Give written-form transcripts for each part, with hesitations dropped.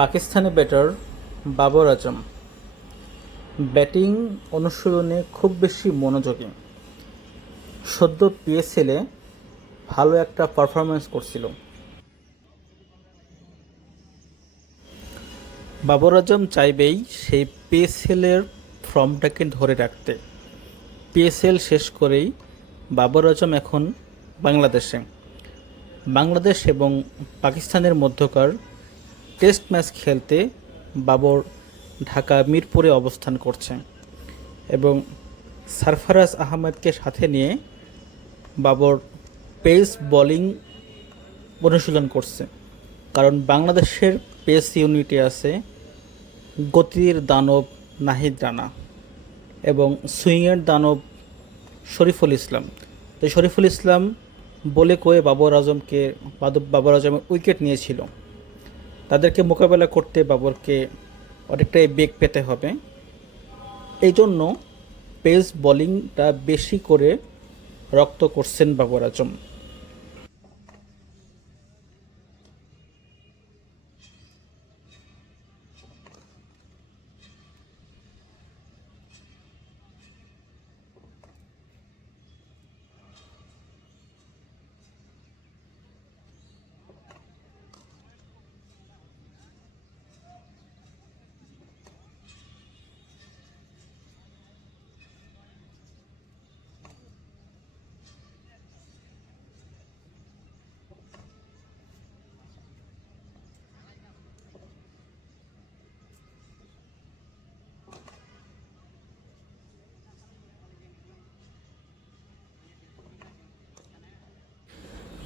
Pakistani batter Babar Azam batting অনুশীলনে খুব বেশি মনোযোগী। সদ্য পিএসএলে ভালো একটা পারফরম্যান্স করছিল। বাবর আজম চাইবেই সেই পিএসএলের ফর্মটাকে ধরে রাখতে। পিএসএল শেষ করেই বাবর আজম এখন বাংলাদেশে। বাংলাদেশ এবং পাকিস্তানের মধ্যকার টেস্ট ম্যাচ খেলতে বাবর ঢাকা মিরপুরে অবস্থান করছে এবং সারফারাজ আহমেদকে সাথে নিয়ে বাবর পেস বোলিং অনুশীলন করছে। কারণ বাংলাদেশের পেস ইউনিটে আছে গতির দানব নাহিদ রানা এবং সুইংয়ের দানব শরীফুল ইসলাম। তো শরীফুল ইসলাম বলে কয়ে বাবর আজমের উইকেট নিয়েছিল। তাদেরকে মোকাবেলা করতে বাবরকে অনেকটাই বেগ পেতে হবে। এই জন্য পেস বোলিংটা বেশি করে রপ্ত করছেন বাবর আজম।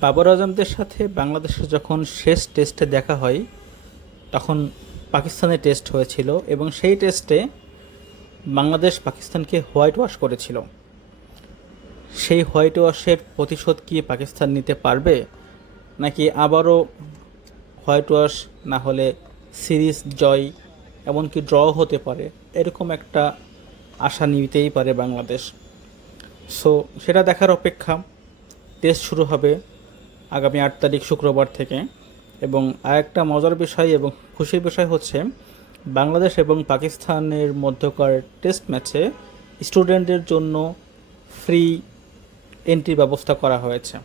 বাবর আজমদের সাথে বাংলাদেশের যখন শেষ টেস্টে দেখা হয় তখন পাকিস্তানে টেস্ট হয়েছিল এবং সেই টেস্টে বাংলাদেশ পাকিস্তানকে হোয়াইট ওয়াশ করেছিল। সেই হোয়াইট ওয়াশের প্রতিশোধ কি পাকিস্তান নিতে পারবে, নাকি আবারও হোয়াইট ওয়াশ না হলে সিরিজ জয় এমনকি ড্র হতে পারে, এরকম একটা আশা নিতেই পারে বাংলাদেশ। সো সেটা দেখার অপেক্ষা। টেস্ট শুরু হবে আগামী 8 তারিখ শুক্রবার থেকে। এবং আরেকটা মজার বিষয় এবং খুশির বিষয় হচ্ছে বাংলাদেশ এবং পাকিস্তানের মধ্যকার টেস্ট ম্যাচে স্টুডেন্টদের জন্য ফ্রি এন্ট্রি ব্যবস্থা করা হয়েছে।